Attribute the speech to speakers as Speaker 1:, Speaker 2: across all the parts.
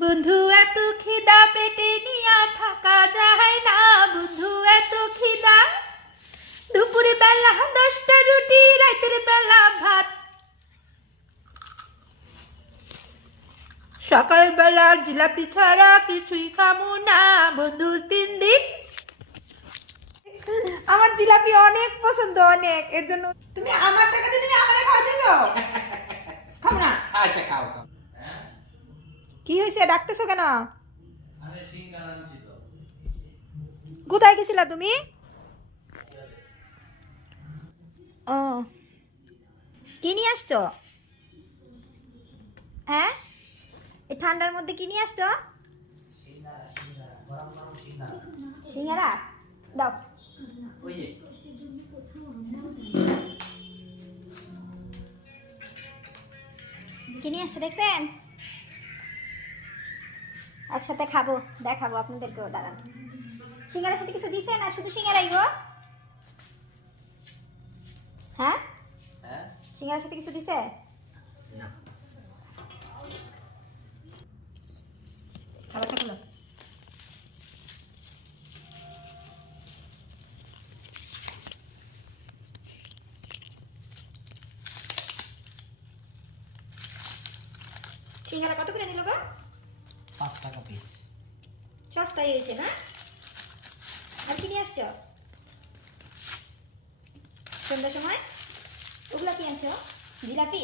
Speaker 1: বন্ধু, এত খিদা পেটে নিয়া থাকা যায় না। বন্ধু, এত খিদা। দুপুরে বেলা দশটা রুটি, রাতের বেলা ভাত। সকালবেলা জিলাপি ছাড়া কিছুই খামু না। বন্ধু, তিন দিন। আমার জিলাপি অনেক পছন্দ, অনেক। এর জন্য তুমি আমার টাকা দিয়ে তুমি আমারে খাওয়াইতেছো? খাব না।
Speaker 2: আচ্ছা খাও খাও।
Speaker 1: কি হয়েছে ডাকতেছো কেন?
Speaker 2: তো
Speaker 1: কোথায় গেছিলা তুমি? ও। কি নিয়ে আসছো? হ্যাঁ? এই ঠান্ডার মধ্যে কি নিয়ে আসছো? সিঙ্গারা দাও। কি নিয়ে আসছো দেখছেন? একসাথে খাব দেখাবো আপনাদেরকেও দাঁড়ান। সিঙ্গারার সাথে কিছু দিছে না শুধু সিঙ্গারাই গো। হ্যাঁ?
Speaker 2: হ্যাঁ?
Speaker 1: সিঙ্গারার সাথে কিছু দিছে? খাবারটা সিঙ্গারা কত করে নিল গো?
Speaker 2: পাঁচ টাকা পিস
Speaker 1: সস্তাই হয়েছে না আর কি নিয়ে আসছো? সন্ধ্যার সময়? ওগুলো কি আনছো? জিলাপি?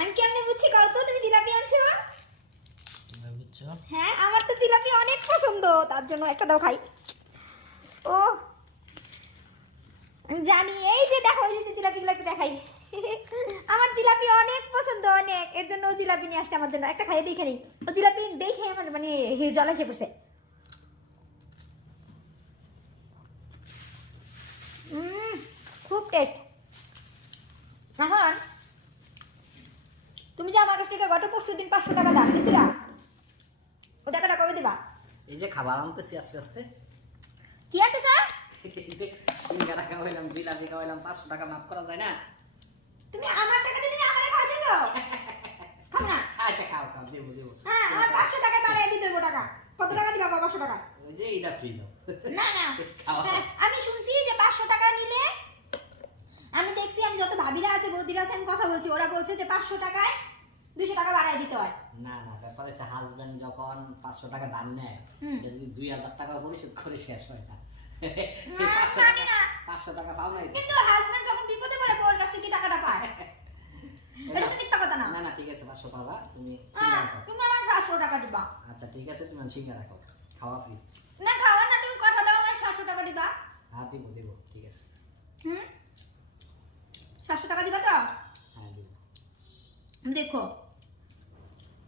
Speaker 1: আমি কেমনে বুঝছি কত তুমি জিলাপি আনছো? হ্যাঁ আমার তো জিলাপি অনেক পছন্দ তার জন্য একটা দাও খাই। ও আমি জানি এই যে দেখো এই যে জিলাপিগুলো একটু দেখাই। আমার জিলাপি অনেক পছন্দ অনেক। এর জন্য ও জিলাপি নিয়ে আসছে আমার জন্য। একটা খাইয়ে দেখে নিই। ও জিলাপি দেখে আমার মানে জলা খেয়ে পড়ছে। খুব টেস্ট এখন তুমি যে আমার কাছ থেকে গত পরশু দিন পাঁচশো টাকা দাম দিয়েছিলা ও টাকাটা কবে দিবা?
Speaker 2: এই যে খাবার আনতেছি আস্তে আস্তে।
Speaker 1: কি আছে স্যার
Speaker 2: সিঙ্গারা খাওয়াইলাম জিলাপি খাওয়াইলাম পাঁচশো টাকা মাফ করা যায় না?
Speaker 1: তুমি আমার টাকা দিয়ে তুমি আমারে খাওয়া দিছো খাব না।
Speaker 2: আচ্ছা খাও খাও দেবো দেবো।
Speaker 1: হ্যাঁ আমার পাঁচশো টাকা বাড়াই দিতে দেবো টাকা। কত টাকা দিবা বাবা পাঁচশো টাকা?
Speaker 2: ওই যে এইটা ফ্রি দাও।
Speaker 1: না না। হ্যাঁ, আমি শুনছি যে পাঁচশো টাকা নিলে আমি দেখছি আমি যত ভাবিরা আছে বৌদিরা আছে আমি কথা বলছি ওরা বলছে যে পাঁচশো টাকায় দুশো টাকা বাড়াই দিতে হয়।
Speaker 2: না না ব্যাপার হচ্ছে হাজবেন্ড যখন পাঁচশো টাকা দান নেয়। যদি দুই হাজার টাকা পরিশোধ করে শেষ হয় না, পাঁচশো টাকা। পাঁচশো পাও নাই।
Speaker 1: কিন্তু হাজবেন্ড যখন বিপদে পড়ে বউর কাছ থেকে টাকাটা পায়? এটা তো মিথ্যা কথা না।
Speaker 2: না না ঠিক আছে পাঁচশো পাবা তুমি
Speaker 1: হ্যাঁ, তুমি আমার সাতশো টাকা দিবা।
Speaker 2: আচ্ছা ঠিক আছে তুমি সিঙ্গারা খাও খাওয়া ফ্রি
Speaker 1: না খাওয়া না তুমি কথা দাও আমার সাতশো টাকা দিবা।
Speaker 2: হ্যাঁ দিব দিব ঠিক আছে।
Speaker 1: হুম? সাতশো টাকা দিবা তো?
Speaker 2: হ্যাঁ দিব।
Speaker 1: দেখো।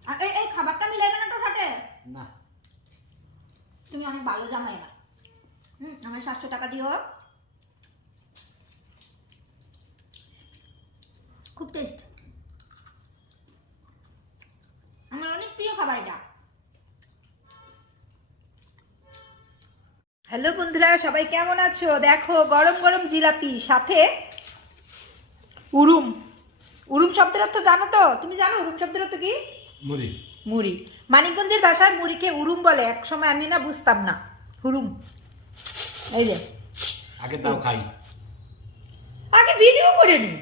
Speaker 1: আর এই এই খাবারটা মিলাইবে না তোর সাথে
Speaker 2: না।
Speaker 1: তুমি অনেক ভালো জামাই না হুম আমার সাতশো টাকা দিও। খুব টেস্ট আমার অনেক প্রিয় খাবার এটা। হ্যালো বন্ধুরা সবাই কেমন আছো? দেখো গরম গরম জিলাপি সাথে উরুম। উরুম শব্দের অর্থ জানো তো? তুমি জানো উরুম শব্দের অর্থ কি?
Speaker 3: মুড়ি।
Speaker 1: মুড়ি। মানিকগঞ্জের ভাষায় মুড়িকে উরুম বলে। এক সময় আমি না বুঝতাম না। হুরুম এই যে।
Speaker 3: আগে দাও খাই।
Speaker 1: আগে ভিডিও করে নি।